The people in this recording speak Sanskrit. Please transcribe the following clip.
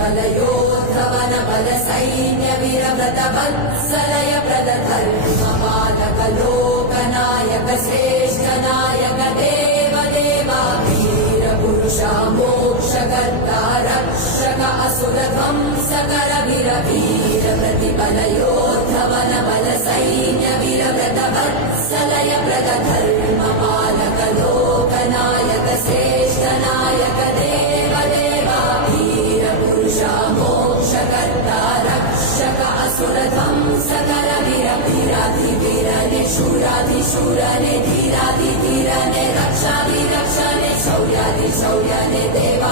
प्रतिबलयोद्धवन बल सैन्य वीरव्रत वत्सलय प्रदधर्मपालक लोकनायक श्रेष्ठ नायक देव देवा वीर पुरुषा मोक्षकर्ता रक्षक असुर ध्वंसकर वीर वीर प्रतिबलयोद्धवन बल सैन्य वीरव्रत वत्सलय प्रदधर्मपालक लोकनायक श्रेष्ठ नायक देव देवा वीर पुरुषा मोक्षकर्ता रक्षक असुर ध्वंसकर वीर वीराधिवीरने शूराधिशूरने धीराधिधीरने रक्षाधिरक्षणे शौर्याधिशौर्यने देवा